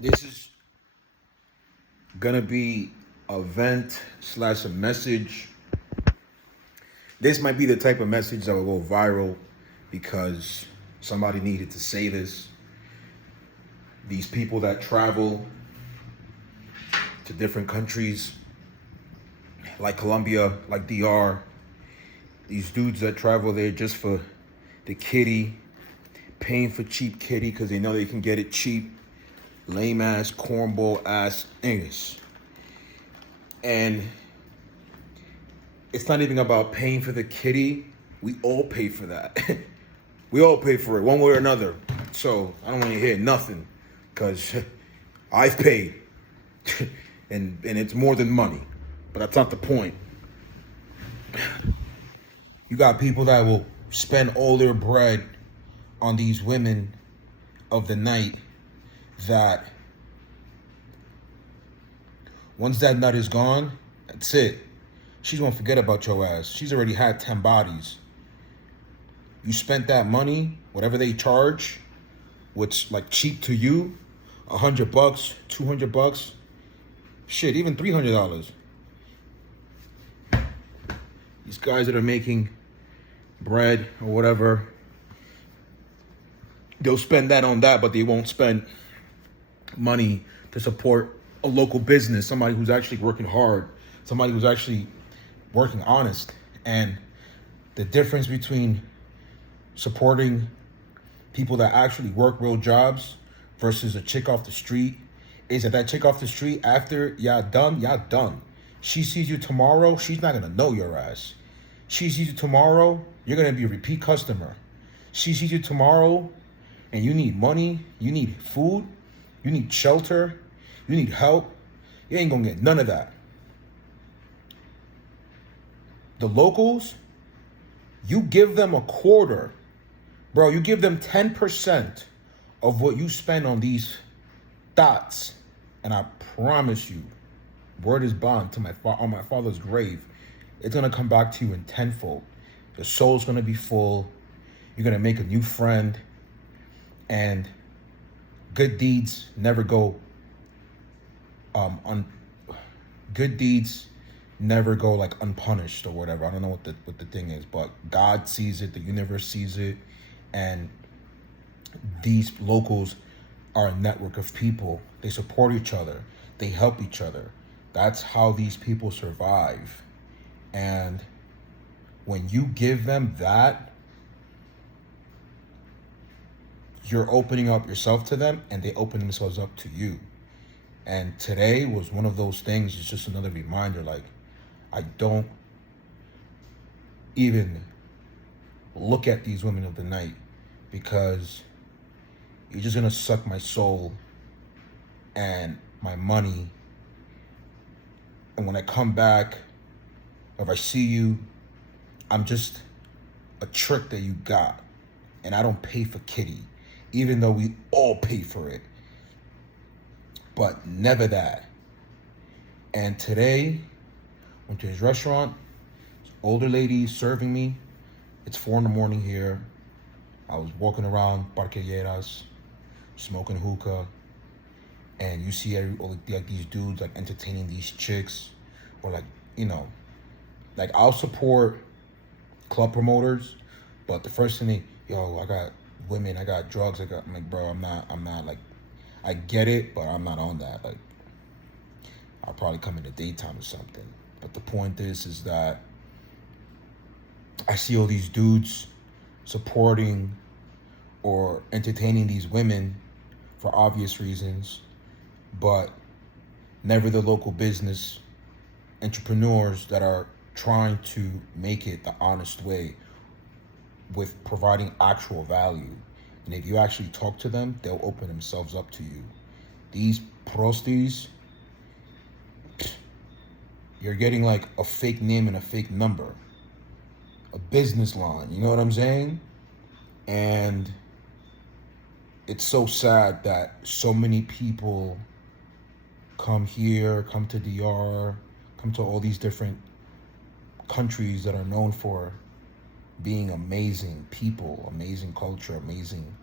This is gonna be a vent slash a message. This might be the type of message that will go viral because somebody needed to say this. These people that travel to different countries like Colombia, like DR, these dudes that travel there just for the kitty, paying for cheap kitty because they know they can get it cheap, lame ass, cornball ass English. And it's not even about paying for the kitty. We all pay for that. We all pay for it one way or another. So I don't want to hear nothing because I've paid. and it's more than money. But that's not the point. You got people that will spend all their bread on these women of the night that once that nut is gone, that's it. She's gonna forget about your ass. She's already had 10 bodies. You spent that money, whatever they charge, which like cheap to you, $100, $200, shit, even $300. These guys that are making bread or whatever, they'll spend that on that, but they won't spend money to support a local business, somebody who's actually working hard, somebody who's actually working honest. And the difference between supporting people that actually work real jobs versus a chick off the street is that chick off the street, after y'all done. She sees you tomorrow, she's not gonna know your ass. She sees you tomorrow, you're gonna be a repeat customer. She sees you tomorrow and you need money, you need food, you need shelter, you need help. You ain't gonna get none of that. The locals, you give them a quarter. Bro, you give them 10% of what you spend on these thoughts. And I promise you, word is bond to on my father's grave, it's gonna come back to you in tenfold. Your soul's gonna be full. You're gonna make a new friend. And good deeds never go good deeds never go like unpunished or whatever. I don't know what the thing is, but God sees it, the universe sees it, and these locals are a network of people. They support each other. They help each other. That's how these people survive. And when you give them that, you're opening up yourself to them and they open themselves up to you. And today was one of those things. It's just another reminder, like, I don't even look at these women of the night because you're just gonna suck my soul and my money. And when I come back, if I see you, I'm just a trick that you got. And I don't pay for kitty, even though we all pay for it. But never that. And today, went to his restaurant, older lady serving me. It's 4 a.m. here. I was walking around Parquilleras, smoking hookah, and you see like these dudes like entertaining these chicks, or like, like I'll support club promoters, but the first thing I got women, I got drugs, I'm like, bro, I'm not like, I get it, but I'm not on that. Like, I'll probably come in the daytime or something. But the point is that I see all these dudes supporting or entertaining these women for obvious reasons, but never the local business entrepreneurs that are trying to make it the honest way with providing actual value. And if you actually talk to them, they'll open themselves up to you. These prosties, you're getting like a fake name and a fake number, a business line, you know what I'm saying? And it's so sad that so many people come here, come to DR, come to all these different countries that are known for being amazing people, amazing culture, amazing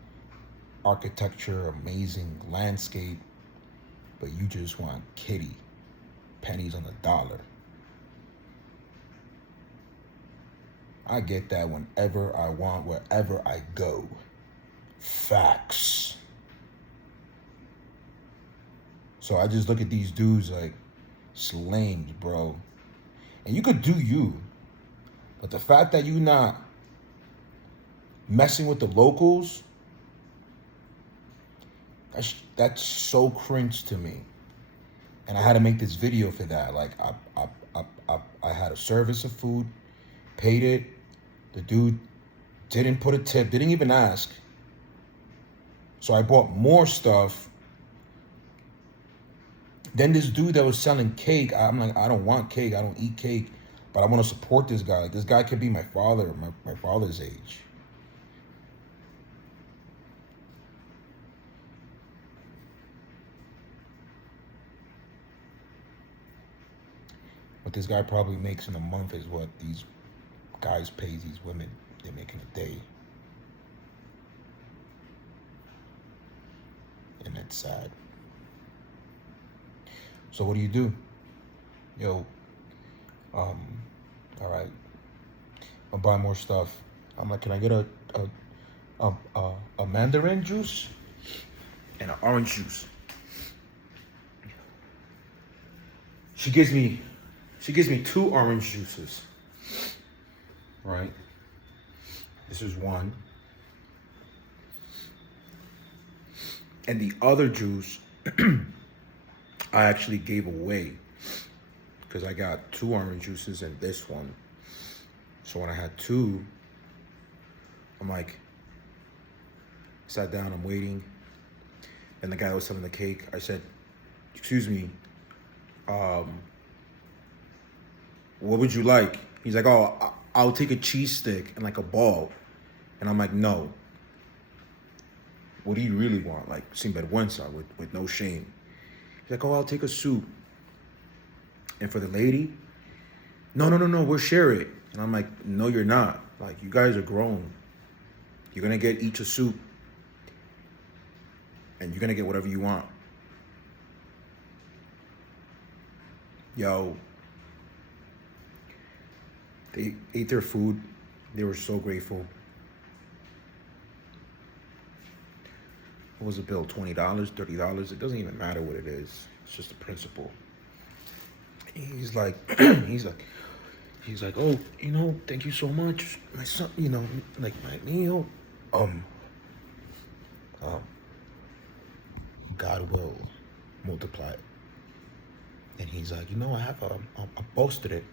architecture, amazing landscape, but you just want kitty, pennies on the dollar. I get that whenever I want, wherever I go. Facts. So I just look at these dudes like slames, bro. And you could do you, but the fact that you not messing with the locals, that's so cringe to me. And I had to make this video for that. Like I had a service of food, paid it. The dude didn't put a tip, didn't even ask. So I bought more stuff. Then this dude that was selling cake, I'm like, I don't want cake, I don't eat cake, but I want to support this guy. Like, this guy could be my father, my father's age. What this guy probably makes in a month is what these guys pay these women they make in a day. And that's sad. So what do? Yo, all right, I'll buy more stuff. I'm like, can I get a mandarin juice and an orange juice? She gives me 2 orange juices. Right? This is one. And the other juice I actually gave away because I got 2 orange juices and this one. So when I had 2, I'm like, sat down, I'm waiting. And the guy was selling the cake. I said, excuse me, what would you like? He's like, oh, I'll take a cheese stick and like a ball. And I'm like, no. What do you really want? Like, sinvergüenza, with no shame. He's like, oh, I'll take a soup. And for the lady, no, we'll share it. And I'm like, no, you're not. Like, you guys are grown. You're gonna get each a soup. And you're gonna get whatever you want. Yo, they ate their food. They were so grateful. What was the bill? $20, $30? It doesn't even matter what it is. It's just the principle. He's like, he's like, oh, thank you so much, my son. Like my meal. God will multiply it. And he's like, I have I posted it.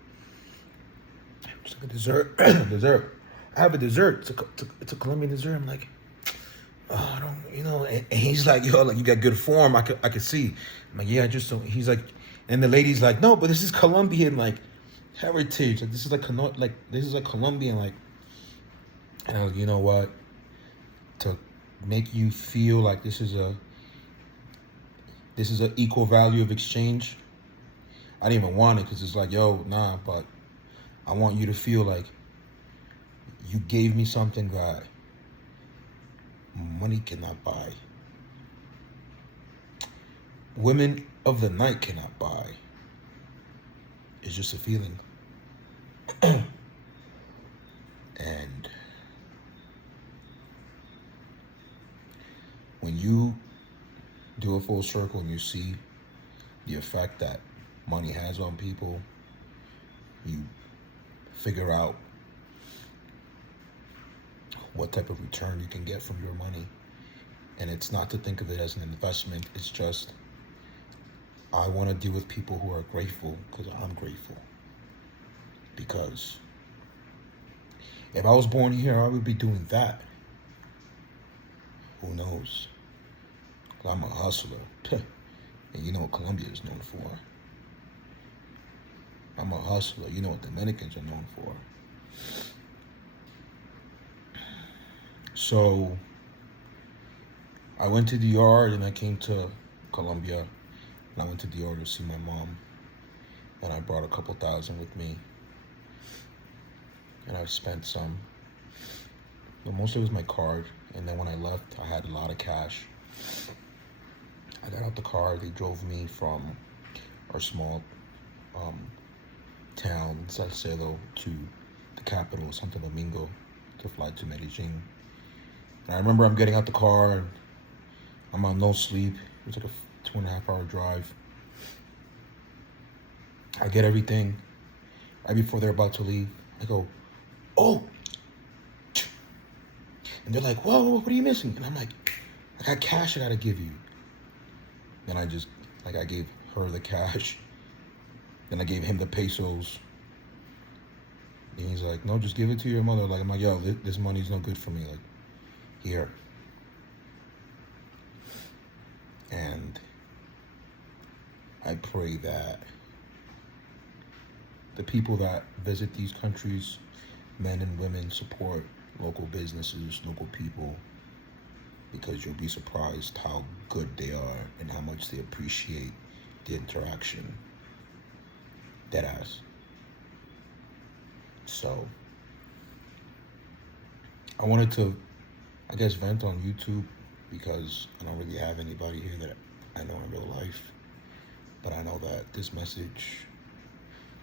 It's like a dessert. Dessert. I have a dessert. It's a Colombian dessert. I'm like, oh, I don't, and he's like, yo, like, you got good form. I could see. I'm like, yeah, I just don't. He's like, and the lady's like, no, but this is Colombian, like, heritage. Like, this is like Colombian, like. And I was, you know what? To make you feel like this is a equal value of exchange. I didn't even want it because it's like, yo, nah, but I want you to feel like you gave me something that money cannot buy. Women of the night cannot buy. It's just a feeling. And when you do a full circle and you see the effect that money has on people, you figure out what type of return you can get from your money. And it's not to think of it as an investment. It's just, I want to deal with people who are grateful because I'm grateful. Because if I was born here, I would be doing that. Who knows? I'm a hustler. And you know what Colombia is known for. I'm a hustler. You know what Dominicans are known for. So I went to DR and I came to Colombia. And I went to DR to see my mom. And I brought a couple thousand with me. And I spent some. But most of it was my card. And then when I left, I had a lot of cash. I got out the car. They drove me from our small um, town, Salcedo, to the capital, Santo Domingo, to fly to Medellin. And I remember I'm getting out the car and I'm on no sleep. It was like a 2.5 hour drive. I get everything right before they're about to leave. I go, oh, and they're like, whoa, what are you missing? And I'm like, I got cash I gotta give you. Then I just, like, I gave her the cash. Then I gave him the pesos. And he's like, no, just give it to your mother. Like, I'm like, yo, this money's no good for me. Like, here. And I pray that the people that visit these countries, men and women, support local businesses, local people, because you'll be surprised how good they are and how much they appreciate the interaction. Deadass. So, I wanted to, I guess, vent on YouTube because I don't really have anybody here that I know in real life. But I know that this message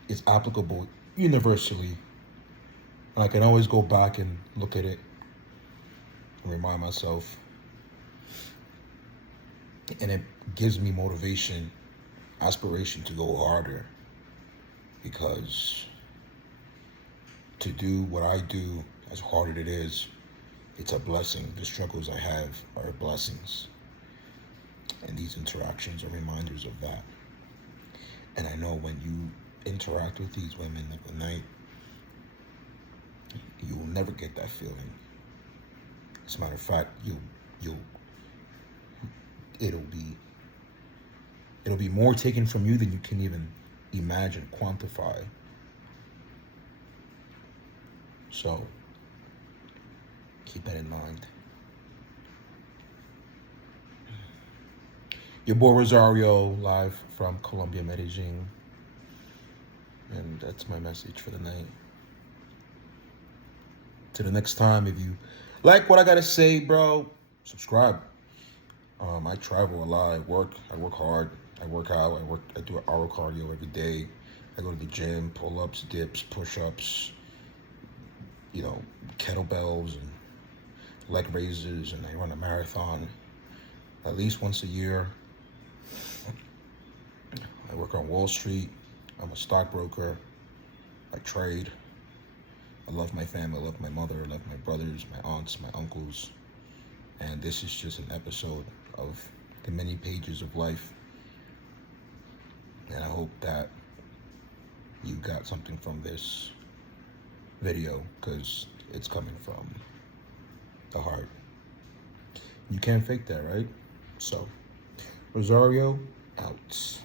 is applicable universally. And I can always go back and look at it and remind myself. And it gives me motivation, aspiration to go harder. Because to do what I do, as hard as it is, it's a blessing. The struggles I have are blessings. And these interactions are reminders of that. And I know when you interact with these women at the night, you will never get that feeling. As a matter of fact, it'll be more taken from you than you can even imagine, quantify. So keep that in mind. Your boy Rosario, live from Colombia, Medellin. And that's my message for the night. Till the next time, if you like what I gotta say, bro, subscribe. I travel a lot. I work hard. I work out. I do an hour cardio every day. I go to the gym, pull-ups, dips, push-ups, kettlebells and leg raises, and I run a marathon at least once a year. I work on Wall Street. I'm a stockbroker. I trade. I love my family. I love my mother. I love my brothers, my aunts, my uncles. And this is just an episode of the many pages of life. And I hope that you got something from this video, because it's coming from the heart. You can't fake that, right? So, Rosario out.